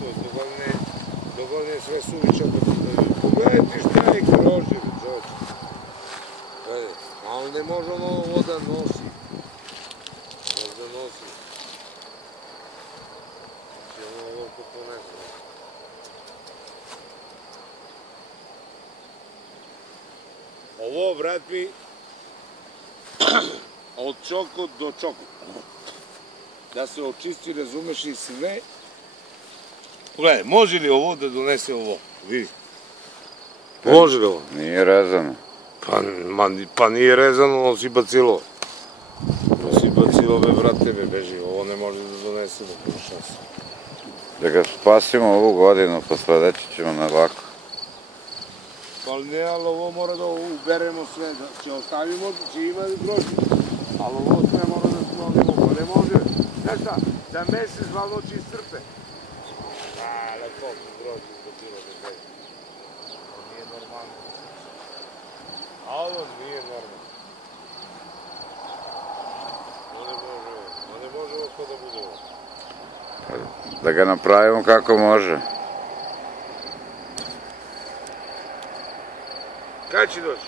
to, dogodne sve suviše. Pogledajte šta je grožđe, čovječe. Gledajte, ali ne može ono voda nosi. Možda nosi. Znači ono ovoliko ponese. Ovo, brat mi, od čoko do čoko. Da se očisti, razumeš, i sve. Gledaj, može li ovo da donese ovo? Vidi. Može li ovo? Nije rezano. Pa nije rezano, ono si bacilo. Ono si bacilo, brate me, beži. Ovo ne može da donesemo, kao šanse. Da ga spasimo ovu godinu, pa sledeći ćemo na ovako. Pa ne, ali ovo mora da uberemo sve, će ostavimo, će imati grožđe. Ali ovo sve mora da sklonimo, pa ne može. Znaš šta, za mesec, 2 noći iscrpe. Ale koliko grožđe izbacilo da beži. To nije normalno. A ovo nije normalno. To ne može ovo ko da bude ovo. Da ga napravimo kako može. Kad će doći?